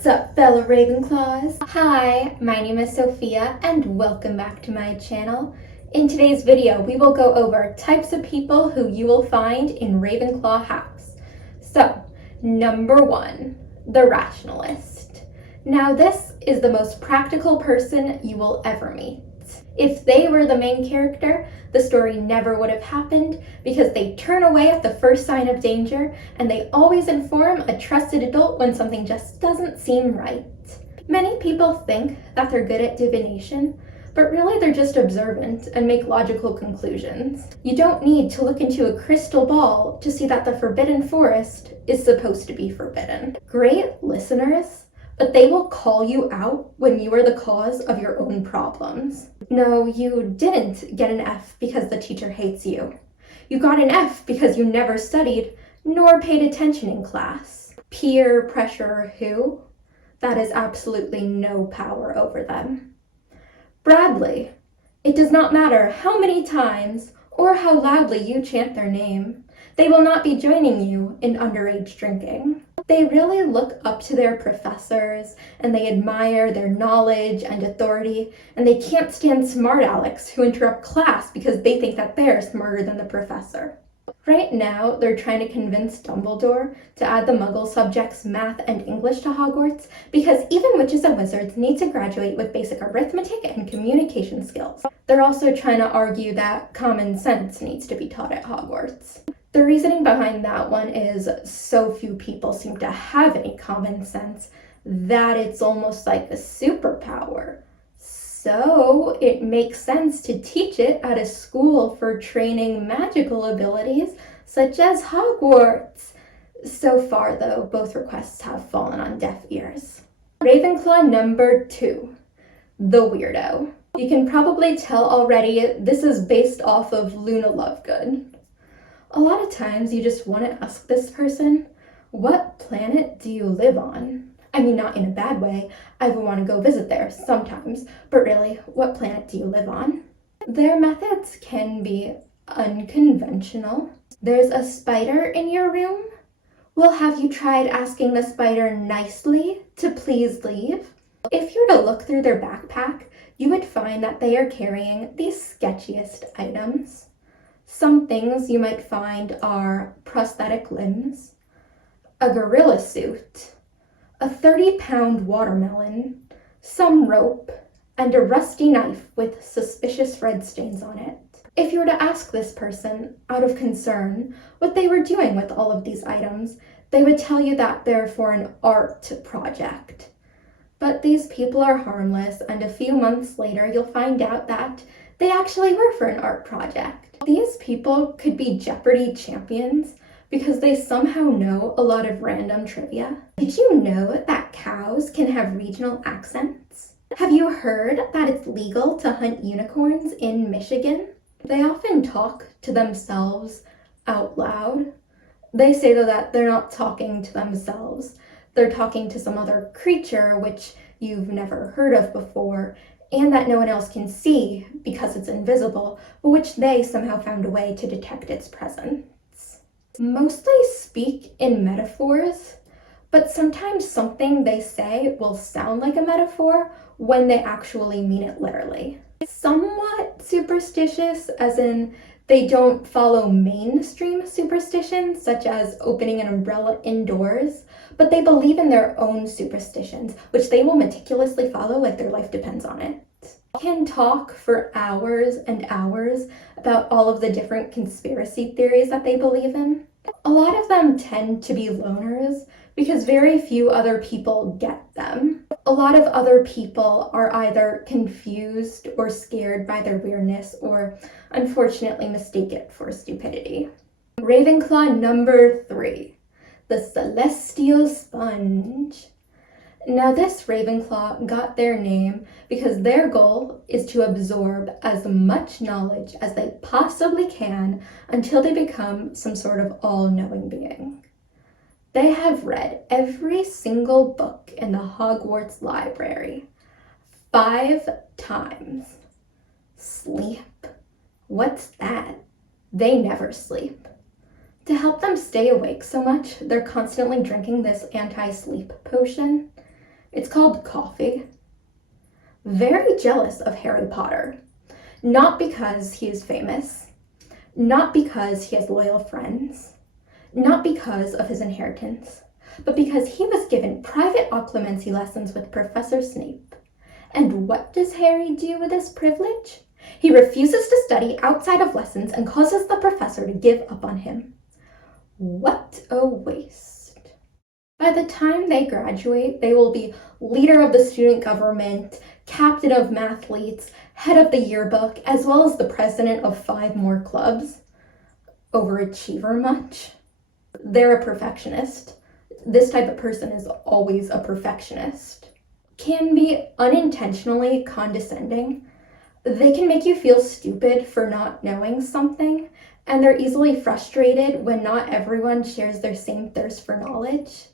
What's up, fellow Ravenclaws? Hi, my name is Sophia and welcome back to my channel. In today's video, we will go over types of people who you will find in Ravenclaw house. So, number 1, the rationalist. Now this is the most practical person you will ever meet. If they were the main character, the story never would have happened because they turn away at the first sign of danger and they always inform a trusted adult when something just doesn't seem right. Many people think that they're good at divination, but really they're just observant and make logical conclusions. You don't need to look into a crystal ball to see that the forbidden forest is supposed to be forbidden. Great listeners, but they will call you out when you are the cause of your own problems. No, you didn't get an F because the teacher hates you. You got an F because you never studied nor paid attention in class. Peer pressure who? That has absolutely no power over them. Bradley. It does not matter how many times or how loudly you chant their name. They will not be joining you in underage drinking. They really look up to their professors and they admire their knowledge and authority, and they can't stand smart alecks who interrupt class because they think that they're smarter than the professor. Right now, they're trying to convince Dumbledore to add the Muggle subjects math and English to Hogwarts because even witches and wizards need to graduate with basic arithmetic and communication skills. They're also trying to argue that common sense needs to be taught at Hogwarts. The reasoning behind that one is so few people seem to have any common sense that it's almost like a superpower. So it makes sense to teach it at a school for training magical abilities such as Hogwarts. So far though, both requests have fallen on deaf ears. Ravenclaw number 2, the weirdo. You can probably tell already this is based off of Luna Lovegood. A lot of times you just want to ask this person, what planet do you live on? I mean, not in a bad way. I would want to go visit there sometimes, but really, what planet do you live on? Their methods can be unconventional. There's a spider in your room? Well, have you tried asking the spider nicely to please leave? If you were to look through their backpack, you would find that they are carrying the sketchiest items. Some things you might find are prosthetic limbs, a gorilla suit, a 30-pound watermelon, some rope, and a rusty knife with suspicious red stains on it. If you were to ask this person, out of concern, what they were doing with all of these items, they would tell you that they're for an art project. But these people are harmless, and a few months later you'll find out that they actually were for an art project. These people could be Jeopardy champions because they somehow know a lot of random trivia. Did you know that cows can have regional accents? Have you heard that it's legal to hunt unicorns in Michigan? They often talk to themselves out loud. They say though that they're not talking to themselves. They're talking to some other creature which you've never heard of before, and that no one else can see because it's invisible, but which they somehow found a way to detect its presence. Mostly speak in metaphors, but sometimes something they say will sound like a metaphor when they actually mean it literally. Somewhat superstitious, as in they don't follow mainstream superstitions, such as opening an umbrella indoors, but they believe in their own superstitions, which they will meticulously follow like their life depends on it. Can talk for hours and hours about all of the different conspiracy theories that they believe in. A lot of them tend to be loners because very few other people get them. A lot of other people are either confused or scared by their weirdness or unfortunately mistake it for stupidity. Ravenclaw number 3, the Celestial Sponge. Now this Ravenclaw got their name because their goal is to absorb as much knowledge as they possibly can until they become some sort of all-knowing being. They have read every single book in the Hogwarts library 5 times. Sleep? What's that? They never sleep. To help them stay awake so much, they're constantly drinking this anti-sleep potion. It's called coffee. Very jealous of Harry Potter. Not because he is famous, not because he has loyal friends, not because of his inheritance, but because he was given private occlumency lessons with Professor Snape. And what does Harry do with this privilege? He refuses to study outside of lessons and causes the professor to give up on him. What a waste. By the time they graduate, they will be leader of the student government, captain of mathletes, head of the yearbook, as well as the president of 5 more clubs. Overachiever much? They're a perfectionist. This type of person is always a perfectionist. Can be unintentionally condescending. They can make you feel stupid for not knowing something, and they're easily frustrated when not everyone shares their same thirst for knowledge.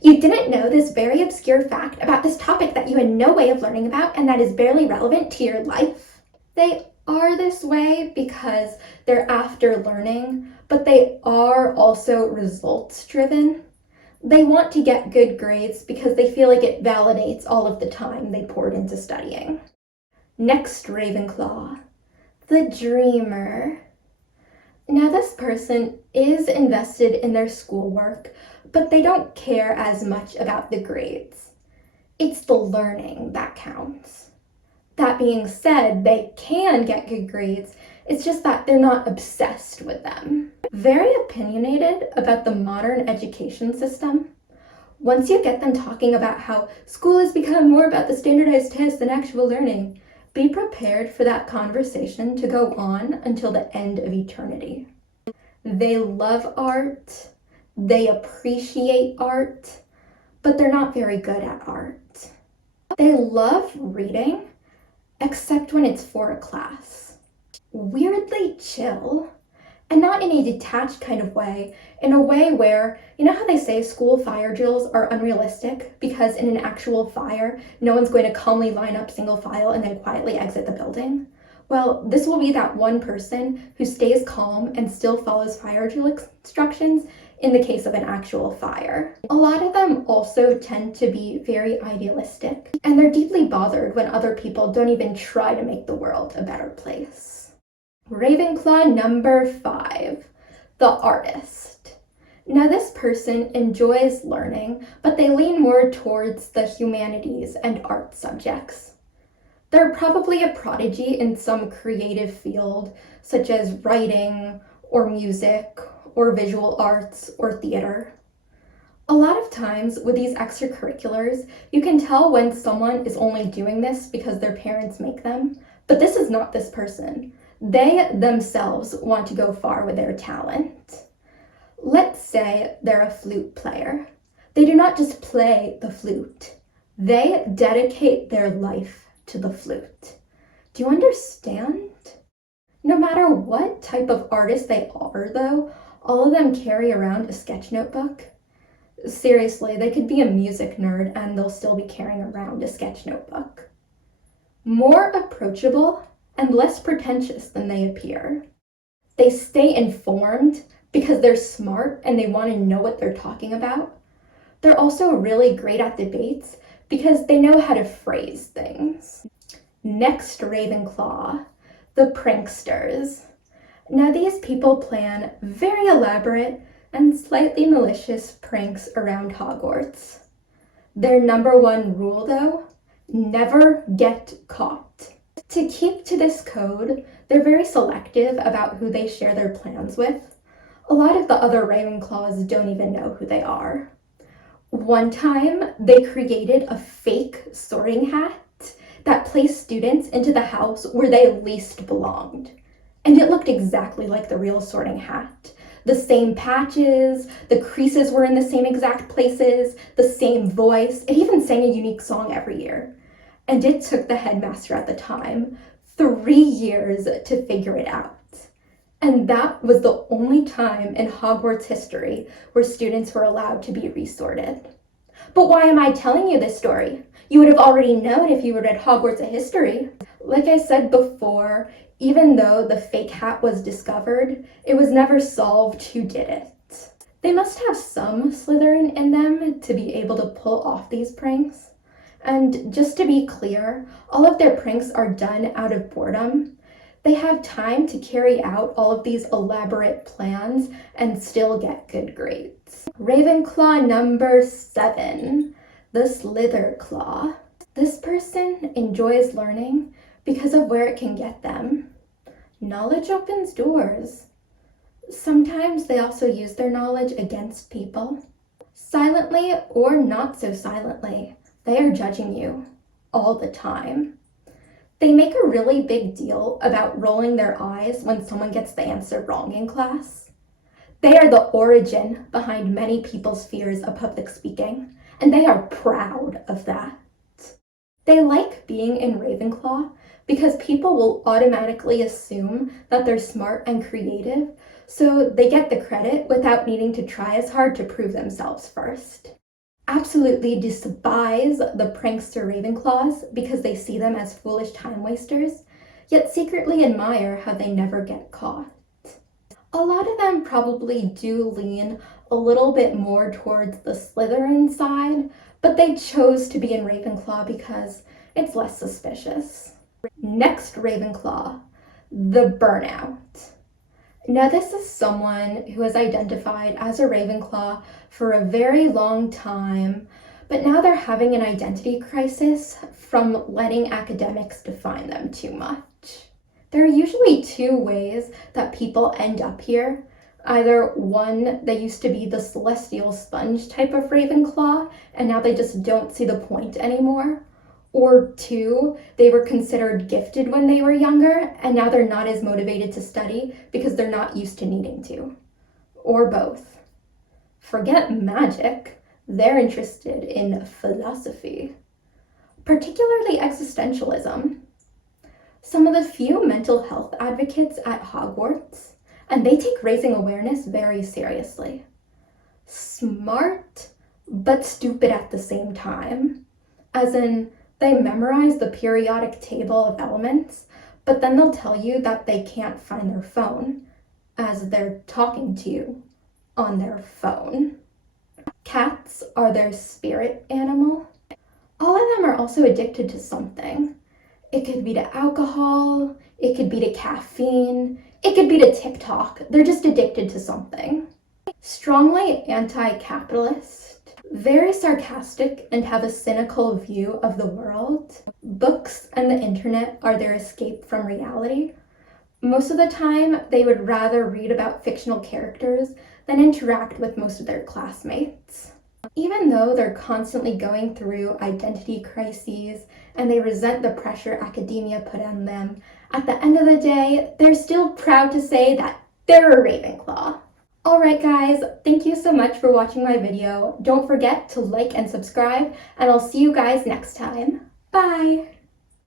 You didn't know this very obscure fact about this topic that you had no way of learning about and that is barely relevant to your life? They are this way because they're after learning, but they are also results driven. They want to get good grades because they feel like it validates all of the time they poured into studying. Next Ravenclaw, the dreamer. Now this person is invested in their schoolwork, but they don't care as much about the grades. It's the learning that counts. That being said, they can get good grades, it's just that they're not obsessed with them. Very opinionated about the modern education system. Once you get them talking about how school has become more about the standardized tests than actual learning, be prepared for that conversation to go on until the end of eternity. They love art, they appreciate art, but they're not very good at art. They love reading, except when it's for a class. Weirdly chill, and not in a detached kind of way, in a way where, you know how they say school fire drills are unrealistic because in an actual fire, no one's going to calmly line up single file and then quietly exit the building? Well, this will be that one person who stays calm and still follows fire drill instructions in the case of an actual fire. A lot of them also tend to be very idealistic, and they're deeply bothered when other people don't even try to make the world a better place. Ravenclaw number 5, the artist. Now this person enjoys learning, but they lean more towards the humanities and art subjects. They're probably a prodigy in some creative field, such as writing, or music, or visual arts, or theater. A lot of times with these extracurriculars, you can tell when someone is only doing this because their parents make them, but this is not this person. They themselves want to go far with their talent. Let's say they're a flute player. They do not just play the flute. They dedicate their life to the flute. Do you understand? No matter what type of artist they are, though, all of them carry around a sketch notebook. Seriously, they could be a music nerd and they'll still be carrying around a sketch notebook. More approachable and less pretentious than they appear. They stay informed because they're smart and they want to know what they're talking about. They're also really great at debates because they know how to phrase things. Next Ravenclaw, the pranksters. Now these people plan very elaborate and slightly malicious pranks around Hogwarts. Their number one rule though, never get caught. To keep to this code, they're very selective about who they share their plans with. A lot of the other Ravenclaws don't even know who they are. One time, they created a fake sorting hat that placed students into the house where they least belonged. And it looked exactly like the real sorting hat. The same patches, the creases were in the same exact places, the same voice. It even sang a unique song every year. And it took the headmaster at the time 3 years to figure it out. And that was the only time in Hogwarts history where students were allowed to be resorted. But why am I telling you this story? You would have already known if you had read Hogwarts: A History. Like I said before, even though the fake hat was discovered, it was never solved who did it. They must have some Slytherin in them to be able to pull off these pranks. And just to be clear, all of their pranks are done out of boredom. They have time to carry out all of these elaborate plans and still get good grades. Ravenclaw number 7, the Slitherclaw. This person enjoys learning because of where it can get them. Knowledge opens doors. Sometimes they also use their knowledge against people. Silently or not so silently, they are judging you all the time. They make a really big deal about rolling their eyes when someone gets the answer wrong in class. They are the origin behind many people's fears of public speaking, and they are proud of that. They like being in Ravenclaw because people will automatically assume that they're smart and creative, so they get the credit without needing to try as hard to prove themselves first. Absolutely despise the prankster Ravenclaws because they see them as foolish time wasters, yet secretly admire how they never get caught. A lot of them probably do lean a little bit more towards the Slytherin side, but they chose to be in Ravenclaw because it's less suspicious. Next Ravenclaw, the Burnout. Now this is someone who is identified as a Ravenclaw for a very long time, but now they're having an identity crisis from letting academics define them too much. There are usually two ways that people end up here. Either one, they used to be the celestial sponge type of Ravenclaw, and now they just don't see the point anymore. Or two, they were considered gifted when they were younger, and now they're not as motivated to study because they're not used to needing to. Or both. Forget magic, they're interested in philosophy, particularly existentialism. Some of the few mental health advocates at Hogwarts, and they take raising awareness very seriously. Smart, but stupid at the same time. As in, they memorize the periodic table of elements, but then they'll tell you that they can't find their phone as they're talking to you on their phone. Cats are their spirit animal. All of them are also addicted to something. It could be to alcohol, it could be to caffeine, it could be to TikTok. They're just addicted to something. Strongly anti-capitalist. Very sarcastic and have a cynical view of the world. Books and the internet are their escape from reality. Most of the time, they would rather read about fictional characters than interact with most of their classmates. Even though they're constantly going through identity crises and they resent the pressure academia put on them, at the end of the day, they're still proud to say that they're a Ravenclaw. Alright guys, thank you so much for watching my video. Don't forget to like and subscribe, and I'll see you guys next time. Bye!